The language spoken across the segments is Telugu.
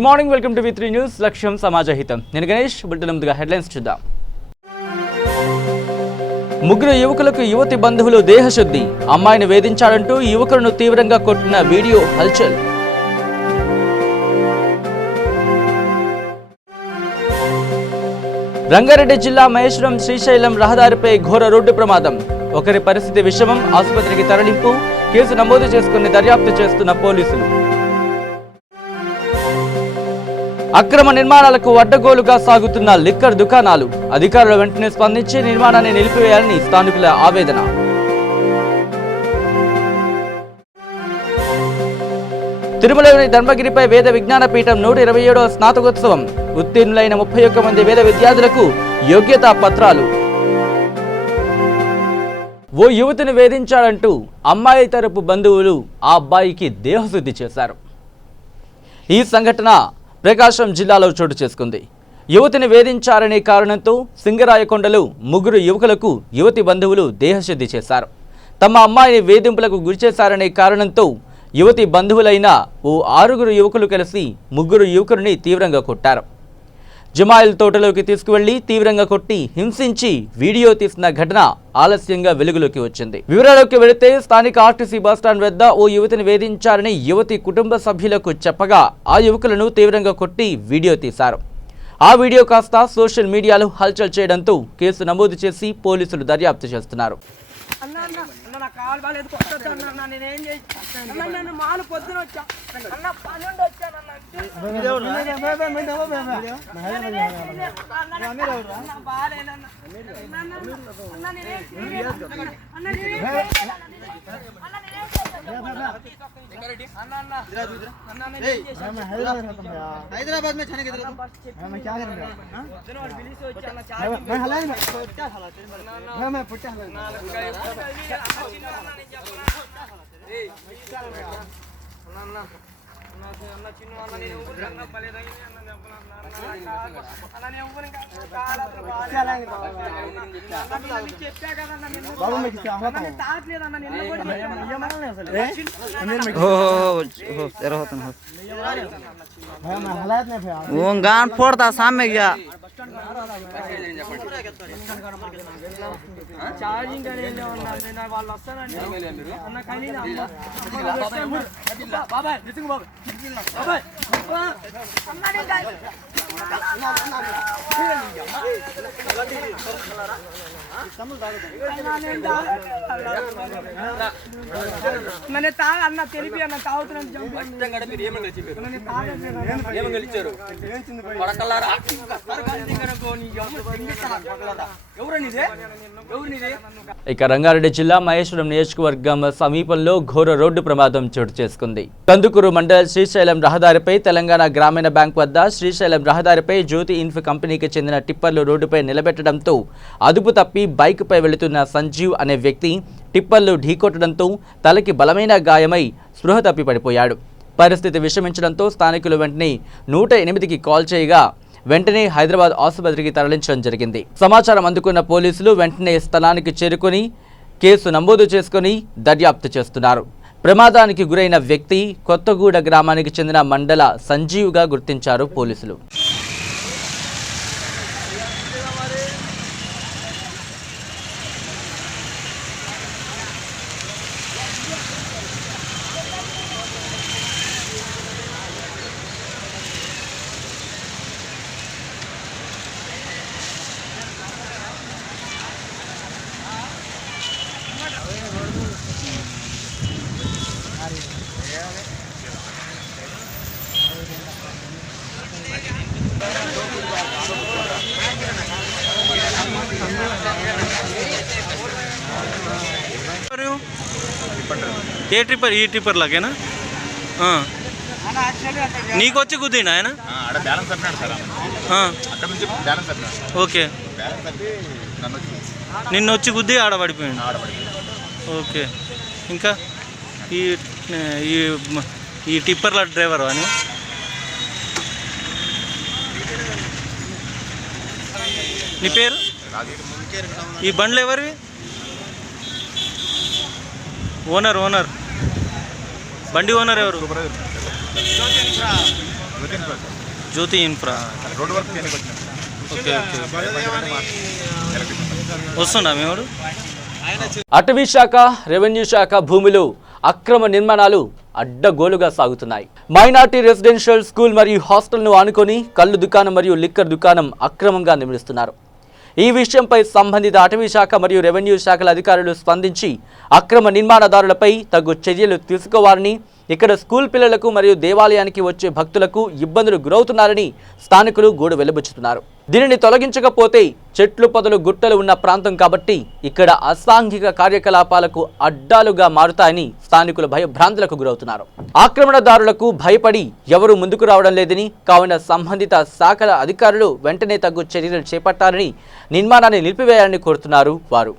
Good morning, welcome to V3 news. లక్ష్యం సమాజహితం. నేను గణేష్. బులెటిన్ ముందుగా హెడ్లైన్స్ చూద్దాం. ముగ్గురు యువకులకు యువతి బంధువులు దేహశుద్ధి. అమ్మాయిని వేధించాలంటూ యువకులను తీవ్రంగా కొట్టిన వీడియో హల్చల్. రంగారెడ్డి జిల్లా మహేశ్వరం శ్రీశైలం రహదారిపై ఘోర రోడ్డు ప్రమాదం. ఒకరి పరిస్థితి విషమం, ఆసుపత్రికి తరలింపు. కేసు నమోదు చేసుకుని దర్యాప్తు చేస్తున్న పోలీసులు. అక్రమ నిర్మాణాలకు అడ్డగోలుగా సాగుతున్న లిక్కర్ దుకాణాలు. అధికారులు వెంటనే స్పందించి నిర్మాణాన్ని నిలిపివేయాలని స్థానికుల ఆవేదన. తిరుమలలోని ధర్మగిరిపై వేద విజ్ఞాన పీఠం 127వ స్నాతకోత్సవం. ఉత్తీర్ణులైన 31 మంది వేద విద్యార్థులకు యోగ్యతా పత్రాలు. ఓ యువతిని వేధించాలంటూ అమ్మాయి తరపు బంధువులు ఆ అబ్బాయికి దేహశుద్ధి చేశారు. ఈ సంఘటన ప్రకాశం జిల్లాలో చోటు చేసుకుంది. యువతిని వేధించారనే కారణంతో సింగరాయకొండలో ముగ్గురు యువకులకు యువతి బంధువులు దేహశుద్ధి చేశారు. తమ అమ్మాయిని వేధింపులకు గురిచేశారనే కారణంతో యువతి బంధువులైన ఓ 6 యువకులు కలిసి ముగ్గురు యువకుడిని తీవ్రంగా కొట్టారు. జమాయిల్ తోటలోకి తీసుకువెళ్లి తీవ్రంగా కొట్టి హింసించి వీడియో తీసిన ఘటన ఆలస్యంగా వెలుగులోకి వచ్చింది. వివరాల్లోకి వెళితే స్థానిక ఆర్టీసీ బస్టాండ్ వద్ద ఓ యువతిని వేధించారని యువతి కుటుంబ సభ్యులకు చెప్పగా ఆ యువకులను తీవ్రంగా కొట్టి వీడియో తీశారు. ఆ వీడియో కాస్త సోషల్ మీడియాలో హల్చల్ చేయడంతో కేసు నమోదు చేసి పోలీసులు దర్యాప్తు చేస్తున్నారు. हैदराबाद में छाने की तरफ मैं क्या करूंगा? मैं पुट्टा वो गान फोड़ता सामने गया चार्जिंग వాళ్ళు వస్తారండి అన్న కానీ బాబాయ్ నితిన్ బాబాయ్ నన్ను తాగ అన్న తెలిపి అన్న తాగుతున్నాను ఇక రంగారెడ్డి జిల్లా మహేశ్వరం నియోజకవర్గం సమీపంలో ఘోర రోడ్డు ప్రమాదం చోటు చేసుకుంది. కందుకూరు మండల శ్రీశైలం రహదారిపై తెలంగాణ గ్రామీణ బ్యాంక్ వద్ద శ్రీశైలం రహదారిపై జ్యోతి ఇన్ఫ్ కంపెనీకి చెందిన టిప్పర్లు రోడ్డుపై నిలబెట్టడంతో అదుపు తప్పి బైక్పై వెళుతున్న సంజీవ్ అనే వ్యక్తి టిప్పర్లు ఢీకొట్టడంతో తలకి బలమైన గాయమై స్పృహ తప్పి పడిపోయాడు. పరిస్థితి విషమించడంతో స్థానికులు వెంటనే 108కి కాల్ చేయగా వెంటనే హైదరాబాద్ ఆసుపత్రికి తరలించడం జరిగింది. సమాచారం అందుకున్న పోలీసులు వెంటనే స్థలానికి చేరుకొని కేసు నమోదు చేసుకుని దర్యాప్తు చేస్తున్నారు. ప్రమాదానికి గురైన వ్యక్తి కొత్తగూడ గ్రామానికి చెందిన మండల సంజీవ్గా గుర్తించారు పోలీసులు. ఏ ట్రిప్పర్ ఈ ట్రిప్పర్ లాగేనా నీకు వచ్చి కుదిండి ఆయన ఓకే నిన్న వచ్చి గుద్ది ఆడ పడిపోయింది ఓకే ఇంకా ఈ టిప్పర్ల డ్రైవర్ అని నీ పేరు ఈ బండ్లు ఎవరివి ఓనర్ బండి ఓనర్ ఎవరు జ్యోతి ఇన్ఫ్రా. రోడ్ వర్క్ చేయడానికి వచ్చినాం. ఓకే వస్తుండా మేవాడు. అటవీ శాఖ, రెవెన్యూ శాఖ భూములు అక్రమ నిర్మాణాలు అడ్డగోలుగా సాగుతున్నాయి. మైనార్టీ రెసిడెన్షియల్ స్కూల్ మరియు హాస్టల్ను ఆనుకొని కళ్ళు దుకాణం మరియు లిక్కర్ దుకాణం అక్రమంగా నిర్మిస్తున్నారు. ఈ విషయంపై సంబంధిత అటవీ శాఖ మరియు రెవెన్యూ శాఖల అధికారులు స్పందించి అక్రమ నిర్మాణదారులపై తగు చర్యలు తీసుకోవాలని, ఇక్కడ స్కూల్ పిల్లలకు మరియు దేవాలయానికి వచ్చే భక్తులకు ఇబ్బందులు గురవుతున్నారని స్థానికులు గోడు వెలుబుచ్చుతున్నారు. దీనిని తొలగించకపోతే చెట్లు పొదలు గుట్టలు ఉన్న ప్రాంతం కాబట్టి ఇక్కడ అసాంఘిక కార్యకలాపాలకు అడ్డాలుగా మారుతాయని స్థానికులు భయభ్రాంతులకు గురవుతున్నారు. ఆక్రమణదారులకు భయపడి ఎవరూ ముందుకు రావడం లేదని, కావున సంబంధిత శాఖల అధికారులు వెంటనే తగు చర్యలు చేపట్టాలని, నిర్మాణాన్ని నిలిపివేయాలని కోరుతున్నారు వారు.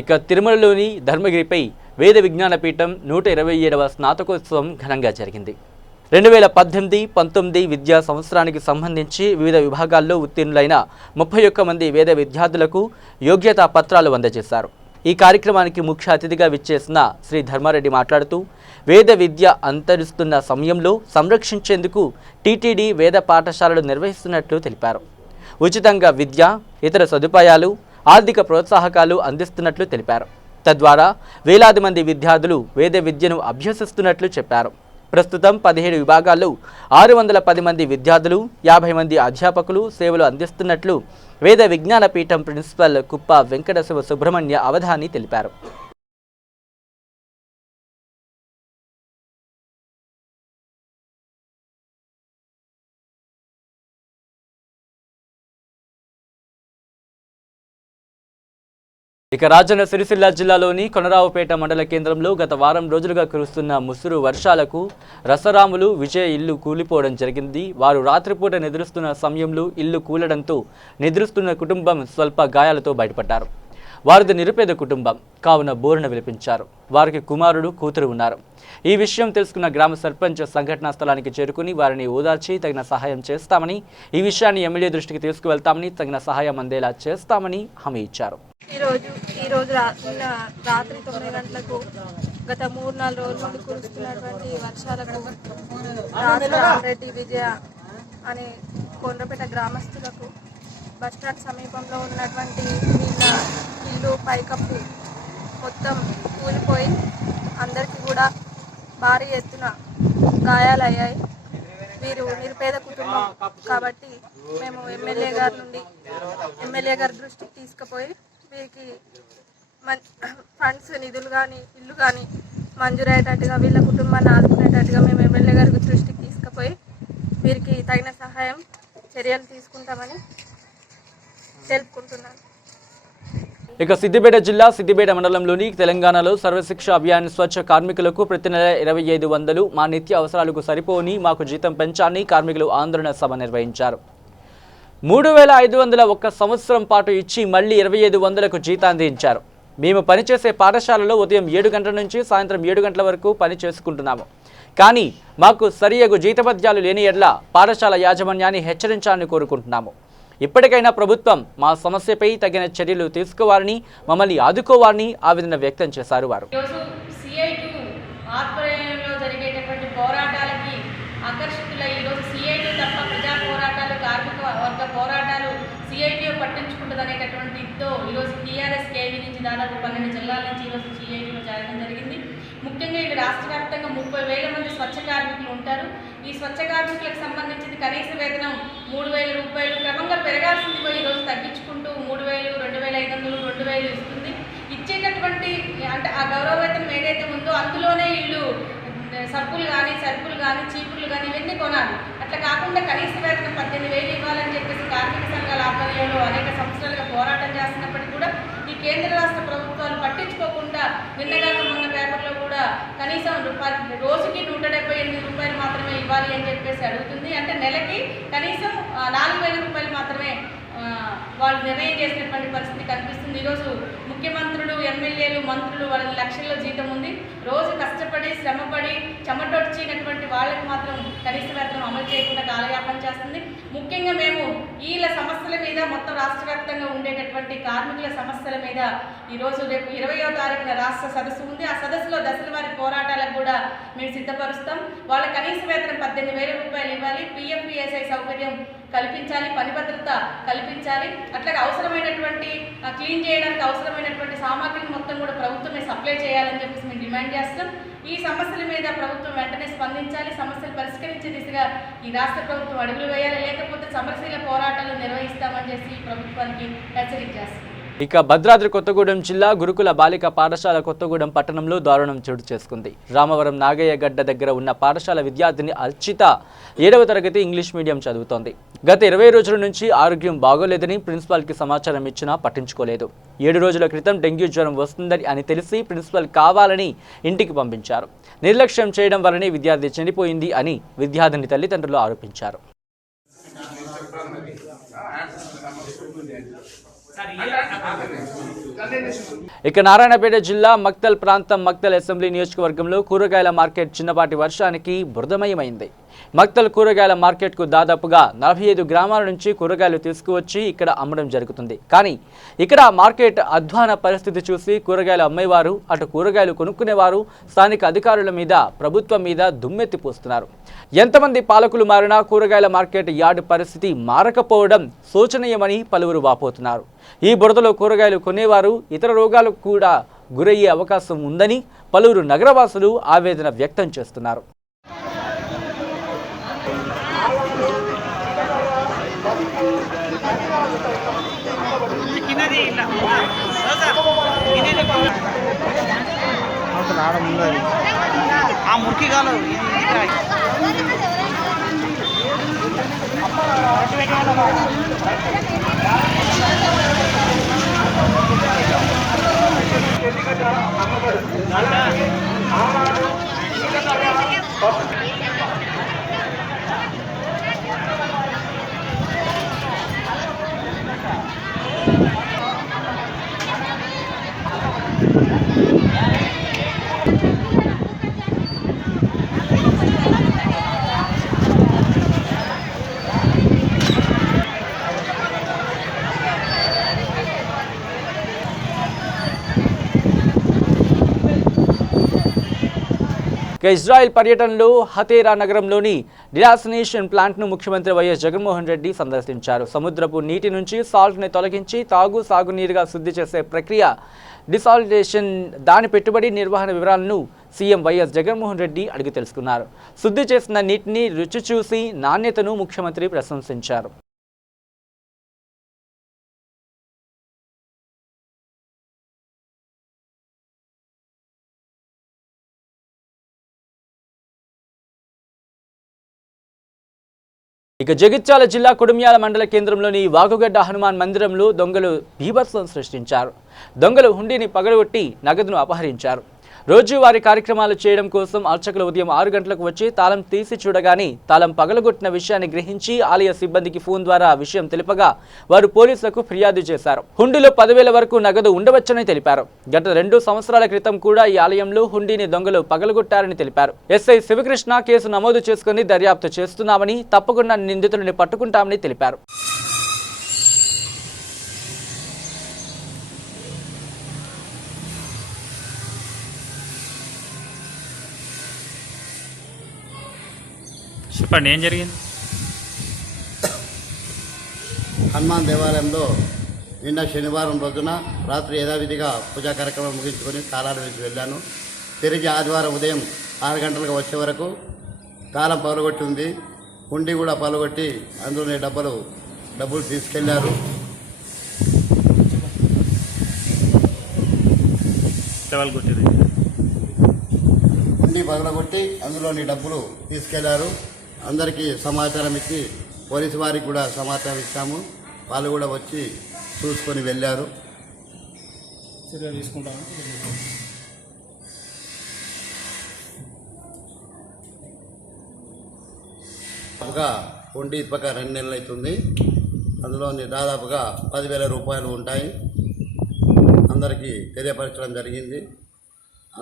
ఇక తిరుమలలోని ధర్మగిరిపై వేద విజ్ఞాన పీఠం 127వ స్నాతకోత్సవం ఘనంగా జరిగింది. 2018-19 విద్యా సంవత్సరానికి సంబంధించి వివిధ విభాగాల్లో ఉత్తీర్ణులైన 31 మంది వేద విద్యార్థులకు యోగ్యతా పత్రాలు అందజేశారు. ఈ కార్యక్రమానికి ముఖ్య అతిథిగా విచ్చేసిన శ్రీ ధర్మారెడ్డి మాట్లాడుతూ వేద విద్య అంతరిస్తున్న సమయంలో సంరక్షించేందుకు టీటీడీ వేద పాఠశాలలు నిర్వహిస్తున్నట్లు తెలిపారు. ఉచితంగా విద్య, ఇతర సదుపాయాలు, ఆర్థిక ప్రోత్సాహకాలు అందిస్తున్నట్లు తెలిపారు. తద్వారా వేలాది మంది విద్యార్థులు వేద విద్యను అభ్యసిస్తున్నట్లు చెప్పారు. ప్రస్తుతం 17 విభాగాల్లో 610 మంది విద్యార్థులు, 50 మంది అధ్యాపకులు సేవలు అందిస్తున్నట్లు వేద విజ్ఞాన పీఠం ప్రిన్సిపల్ కుప్ప వెంకటశివ సుబ్రహ్మణ్య అవధాని తెలిపారు. ఇక రాజన్న సిరిసిల్ల జిల్లాలోని కొనరావుపేట మండల కేంద్రంలో గత వారం రోజులుగా కురుస్తున్న ముసురు వర్షాలకు రసరాములు విజయ్ ఇల్లు కూలిపోవడం జరిగింది. వారు రాత్రిపూట నిద్రిస్తున్న సమయంలో ఇల్లు కూలడంతో నిద్రిస్తున్న కుటుంబం స్వల్ప గాయాలతో బయటపడ్డారు. వారిది నిరుపేద కుటుంబం కావున బోరున విలిపించారు. వారికి కుమారుడు, కూతురు ఉన్నారు. ఈ విషయం తెలుసుకున్న గ్రామ సర్పంచ్ సంఘటనా స్థలానికి చేరుకుని వారిని ఓదార్చి తగిన సహాయం చేస్తామని, ఈ విషయాన్ని ఎమ్మెల్యే దృష్టికి తీసుకువెళ్తామని, తగిన సహాయం అందేలా చేస్తామని హామీ ఇచ్చారు. ఈరోజు రాత్రి 9 గంటలకు గత 3-4 రోజుల నుండి కురుస్తున్నటువంటి వర్షాలకు రెడ్డి విజయ అనే కొండ్రపేట గ్రామస్తులకు బస్టాండ్ సమీపంలో ఉన్నటువంటి వీళ్ళ ఇల్లు పైకప్పు మొత్తం కూలిపోయి అందరికీ కూడా భారీ ఎత్తున గాయాలయ్యాయి. వీరు నిరుపేద కుటుంబం కాబట్టి మేము ఎమ్మెల్యే గారి దృష్టికి తీసుకుపోయి వీరికి ఫండ్స్, నిధులు కానీ ఇల్లు కానీ మంజూరయ్యేటట్టుగా వీళ్ళ కుటుంబాన్ని ఆదుకునేటట్టుగా మేము ఎమ్మెల్యే గారి దృష్టికి తీసుకుపోయి వీరికి తగిన సహాయం చర్యలు తీసుకుంటామని తెలుపుకుంటున్నాను. ఇక సిద్దిపేట జిల్లా సిద్దిపేట మండలంలోని తెలంగాణలో సర్వశిక్ష అభియాన్ స్వచ్ఛ కార్మికులకు ప్రతి నెల 2500 మా నిత్య అవసరాలకు సరిపోని మాకు జీతం పెంచాలని కార్మికులు ఆందోళన సభ నిర్వహించారు. 3500 ఒక్క సంవత్సరం పాటు ఇచ్చి మళ్లీ 2500కు జీతాన్ని ఇచ్చారు. మేము పనిచేసే పాఠశాలలో ఉదయం 7 గంటల నుంచి సాయంత్రం 7 గంటల వరకు పని చేసుకుంటున్నాము. కానీ మాకు సరియగు జీతభత్యాలు లేని ఎడల పాఠశాల యాజమాన్యాన్ని హెచ్చరించాలని కోరుకుంటున్నాము. ఇప్పటికైనా ప్రభుత్వం మా సమస్యపై తగిన చర్యలు తీసుకోవాలని, మమ్మల్ని ఆదుకోవాలని ఆవేదన వ్యక్తం చేశారు. వారు ఆధ్వర్యంలో జరిగేటటువంటి పోరాటాలకి ఆకర్షితులై ఈరోజు సిఐటి తప్ప ప్రజా పోరాటాలు, కార్మిక వర్గ పోరాటాలు సిఐటి పట్టించుకుంటుంది అనేటటువంటి ఇదితో ఈరోజు టీఆర్ఎస్ కేవీ నుంచి దాదాపు 12 జిల్లాల నుంచి ఈరోజు సిఐటిలో చేరడం జరిగింది. ముఖ్యంగా ఇది రాష్ట్ర వ్యాప్తంగా 30,000 మంది స్వచ్ఛ కార్మికులు ఉంటారు. ఈ స్వచ్ఛ కార్మికులకు సంబంధించింది కనీస వేతనం 3,000 రూపాయలు క్రమంగా పెరగాల్సింది పోయి ఈరోజు తగ్గించుకుంటూ 3,000, 2,500, 2,000 ఇస్తుంది. ఇచ్చేటటువంటి అంటే ఆ గౌరవ వేతనం ఏదైతే ఉందో అందులోనే వీళ్ళు సరుకులు కానీ చీపుర్లు కానీ ఇవన్నీ కొనాలి. అట్లా కాకుండా కనీస వేతనం 18,000 ఇవ్వాలని చెప్పేసి కార్మిక సంఘాల ఆధ్వర్యంలో అనేక సంవత్సరాలుగా పోరాటం చేస్తున్నప్పటికీ కూడా ఈ కేంద్ర రాష్ట్ర ప్రభుత్వాలు పట్టించుకోకుండా నిన్నగాక మొన్న పేపర్లో కూడా కనీసం రోజుకి 178 రూపాయలు మాత్రమే ఇవ్వాలి అని చెప్పేసి అడుగుతుంది. అంటే నెలకి కనీసం 4,000 రూపాయలు మాత్రమే వాళ్ళు నిర్ణయం చేసినటువంటి పరిస్థితి కనిపిస్తుంది. ఈరోజు ముఖ్యమంత్రులు, ఎమ్మెల్యేలు, మంత్రులు వాళ్ళ లక్షల్లో జీతం ఉంది. రోజు కష్టపడి శ్రమపడి చెమటొచ్చినటువంటి వాళ్ళకి మాత్రం కనీస వేతనం అమలు చేయకుండా కాలయాపన చేస్తుంది. ముఖ్యంగా మేము వీళ్ళ సమస్యల మీద మొత్తం రాష్ట్ర వ్యాప్తంగా ఉండేటటువంటి కార్మికుల సమస్యల మీద ఈరోజు రేపు 20వ తారీఖున రాష్ట్ర సదస్సు ఉంది. ఆ సదస్సులో దశల వారి పోరాటాలకు కూడా మేము సిద్ధపరుస్తాం. వాళ్ళ కనీస వేతనం 18,000 రూపాయలు ఇవ్వాలి, పిఎఫ్ఈఎస్ఐ సౌకర్యం కల్పించాలి, పని భద్రత కల్పించాలి. అట్లాగే అవసరమైనటువంటి క్లీన్ చేయడానికి అవసరమైనటువంటి సామాగ్రిని మొత్తం కూడా ప్రభుత్వమే సప్లై చేయాలని చెప్పేసి మేము డిమాండ్ చేస్తాం. ఈ సమస్యల మీద ప్రభుత్వం వెంటనే స్పందించాలి. సమస్యలు పరిష్కరించే దిశగా ఈ రాష్ట్ర ప్రభుత్వం అడుగులు వేయాలి, లేకపోతే సమరశీల పోరాటాలు నిర్వహిస్తామని చెప్పి ప్రభుత్వానికి హెచ్చరిక చేస్తాం. ఇక భద్రాద్రి కొత్తగూడెం జిల్లా గురుకుల బాలిక పాఠశాల కొత్తగూడెం పట్టణంలో దారుణం చోటు చేసుకుంది. రామవరం నాగయ్య గడ్డ దగ్గర ఉన్న పాఠశాల విద్యార్థిని అర్చిత 7వ తరగతి ఇంగ్లీష్ మీడియం చదువుతోంది. గత 20 రోజుల నుంచి ఆరోగ్యం బాగోలేదని ప్రిన్సిపాల్కి సమాచారం ఇచ్చినా పట్టించుకోలేదు. 7 రోజుల క్రితం డెంగ్యూ జ్వరం వస్తుందని అని తెలిసి ప్రిన్సిపల్ కావాలని ఇంటికి పంపించారు. నిర్లక్ష్యం చేయడం వల్లనే విద్యార్థి చనిపోయింది అని విద్యార్థిని తల్లిదండ్రులు ఆరోపించారు. ఇక నారాయణపేట జిల్లా మక్తల్ ప్రాంతం మక్తల్ అసెంబ్లీ నియోజకవర్గంలో కూరగాయల మార్కెట్ చిన్నపాటి వర్షానికి బురదమయమైంది. మక్తల్ కూరగాయల మార్కెట్కు దాదాపుగా 45 గ్రామాల నుంచి కూరగాయలు తీసుకువచ్చి ఇక్కడ అమ్మడం జరుగుతుంది. కానీ ఇక్కడ మార్కెట్ అధ్వాన పరిస్థితి చూసి కూరగాయలు అమ్మేవారు, అటు కూరగాయలు కొనుక్కునేవారు స్థానిక అధికారుల మీద, ప్రభుత్వం మీద దుమ్మెత్తిపోస్తున్నారు. ఎంతమంది పాలకులు మారినా కూరగాయల మార్కెట్ యార్డ్ పరిస్థితి మారకపోవడం శోచనీయమని పలువురు వాపోతున్నారు. ఈ బురదలో కూరగాయలు కొనేవారు ఇతర రోగాలకు కూడా గురయ్యే అవకాశం ఉందని పలువురు నగరవాసులు ఆవేదన వ్యక్తం చేస్తున్నారు. ఆ మురికి కాలు ఇజ్రాయెల్ పర్యటనలో హతేరా నగరంలోని డిలాసినేషన్ ప్లాంట్ను ముఖ్యమంత్రి వైఎస్ జగన్మోహన్ రెడ్డి సందర్శించారు. సముద్రపు నీటి నుంచి సాల్ట్ని తొలగించి సాగునీరుగా శుద్ధి చేసే ప్రక్రియ డిసాలిటేషన్, దాని పెట్టుబడి నిర్వహణ వివరాలను సీఎం వైఎస్ జగన్మోహన్ రెడ్డి అడిగి తెలుసుకున్నారు. శుద్ధి చేసిన నీటిని రుచి చూసి నాణ్యతను ముఖ్యమంత్రి ప్రశంసించారు. ఇక జగిత్యాల జిల్లా కొడుమ్యాల మండల కేంద్రంలోని వాగుగడ్డ హనుమాన్ మందిరంలో దొంగలు బీభత్సం సృష్టించారు. దొంగలు హుండీని పగలగొట్టి నగదును అపహరించారు. రోజువారీ కార్యక్రమాలు చేయడం కోసం అర్చకులు ఉదయం 6 గంటలకు వచ్చి తాళం తీసి చూడగానే తాళం పగలగొట్టిన విషయాన్ని గ్రహించి ఆలయ సిబ్బందికి ఫోన్ ద్వారా విషయం తెలుపగా వారు పోలీసులకు ఫిర్యాదు చేశారు. హుండీలో 10,000 వరకు నగదు ఉండవచ్చని తెలిపారు. గత 2 సంవత్సరాల క్రితం కూడా ఈ ఆలయంలో హుండీని దొంగలు పగలగొట్టారని తెలిపారు. ఎస్ఐ శివకృష్ణ కేసు నమోదు చేసుకుని దర్యాప్తు చేస్తున్నామని, తప్పకుండా నిందితులని పట్టుకుంటామని తెలిపారు. చెప్పండి, ఏం జరిగింది? హనుమాన్ దేవాలయంలో నిన్న శనివారం రోజున రాత్రి యథావిధిగా పూజా కార్యక్రమం ముగించుకొని తాళాలు వేసి వెళ్ళాను. తిరిగి ఆదివారం ఉదయం 6 గంటలకు వచ్చే వరకు తాళం పగలగొట్టి ఉంది. హుండీ కూడా పగలగొట్టి అందులోని డబ్బులు తీసుకెళ్లారు. హుండీ పగలగొట్టి అందులోని డబ్బులు తీసుకెళ్లారు. అందరికీ సమాచారం ఇచ్చి పోలీసు వారికి కూడా సమాచారం ఇచ్చాము. వాళ్ళు కూడా వచ్చి చూసుకొని వెళ్ళారు. దాదాపుగా హుండీ ఇప్పక 2 నెలలు అవుతుంది. అందులో దాదాపుగా 10,000 రూపాయలు ఉంటాయి. అందరికీ తెలియపరచడం జరిగింది.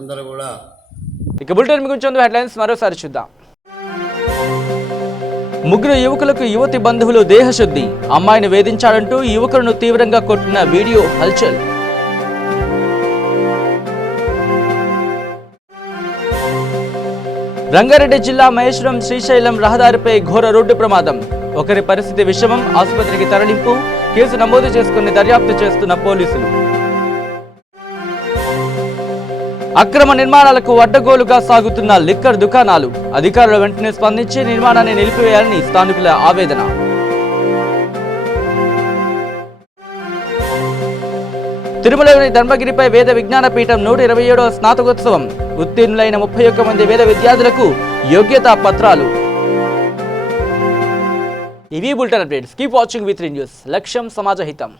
అందరూ కూడా ఇక బులెటిన్ ముగించేందుకు హెడ్లైన్స్ మరోసారి చూద్దాం. ముగ్గురు యువకులకు యువతి బంధువులు దేహశుద్ధి, అమ్మాయిని వేధించాడంటూ యువకులను తీవ్రంగా కొట్టిన వీడియో హల్చల్. రంగారెడ్డి జిల్లా మహేశ్వరం శ్రీశైలం రహదారిపై ఘోర రోడ్డు ప్రమాదం. ఒకరి పరిస్థితి విషమం, ఆసుపత్రికి తరలింపు. కేసు నమోదు చేసుకుని దర్యాప్తు చేస్తున్న పోలీసులు. అక్రమ నిర్మాణాలకు అడ్డగోలుగా సాగుతున్న లిక్కర్ దుకాణాలు, అధికారులు వెంటనే స్పందించి నిర్మాణాన్ని నిలిపివేయాలని స్థానికుల ఆవేదన. తిరుమలలోని ధర్మగిరిపై వేద విజ్ఞాన పీఠం 127వ స్నాతకోత్సవం. ఉత్తీర్ణులైన 31 మంది వేద విద్యార్థులకు యోగ్యతా పత్రాలు. ఇవి bulletin updates. Keep watching V3 news. లక్ష్యం సమాజ హితం.